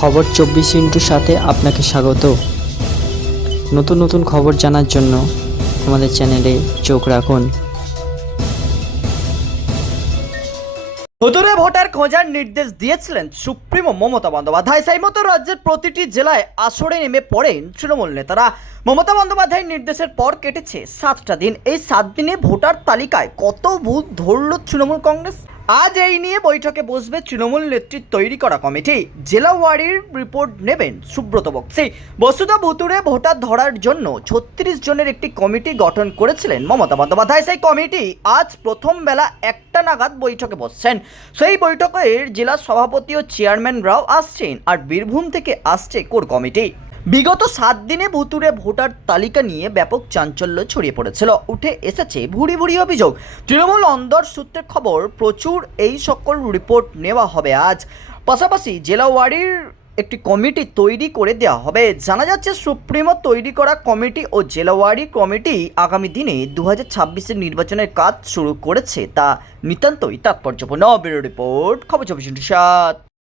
খবর চব্বিশ ইন্টুর সাথে আপনাকে স্বাগত। নতুন নতুন খবর জানার জন্য আমাদের চ্যানেলে চোখ রাখুন। ভুতুরে ভোটার খোঁজার নির্দেশ দিয়েছিলেন সুপ্রিমো মমতা বন্দ্যোপাধ্যায়। সেই মতো রাজ্যের প্রতিটি জেলায় আসরে নেমে পড়েন তৃণমূল নেতারা। মমতা বন্দ্যোপাধ্যায়ের নির্দেশের পর কেটেছে সাতটা দিন। এই সাত দিনে ভোটার তালিকায় কত ভূত ধরল তৃণমূল কংগ্রেস? আজ এই নিয়ে বৈঠকে বসবে তৃণমূল নেত্রীর তৈরি করা কমিটি। জেলা ওয়ারির রিপোর্ট নেবেন সুব্রত বক্সি। বস্তুত ভুতুরে ভোটার ধরার জন্য ছত্রিশ জনের একটি কমিটি গঠন করেছিলেন মমতা বন্দ্যোপাধ্যায়। সেই কমিটি আজ প্রথম বেলা একটা নাগাদ বৈঠকে বসছেন। সেই বৈঠকের জেলা সভাপতি ও চেয়ারম্যানরাও আসছেন আর বীরভূম থেকে আসছে কোর কমিটি। বিগত সাত দিনে ভুতুরে ভোটার তালিকা নিয়ে ব্যাপক চাঞ্চল্য ছড়িয়ে পড়েছিল। উঠে এসেছে ভুরি ভুরি অভিযোগ। তৃণমূল অন্দর সূত্রের খবর, প্রচুর এই সকল রিপোর্ট নেওয়া হবে আজ। পাশাপাশি জেলা ওয়ারির একটি কমিটি তৈরি করে দেওয়া হবে। জানা যাচ্ছে, সুপ্রিমো তৈরি করা কমিটি ও জেলাওয়ারি কমিটি আগামী দিনে দু হাজার নির্বাচনের কাজ শুরু করেছে। তা নিতান্তই তাৎপর্যপূর্ণ। ব্যুরো রিপোর্ট, খবর চব্বিশ সাত।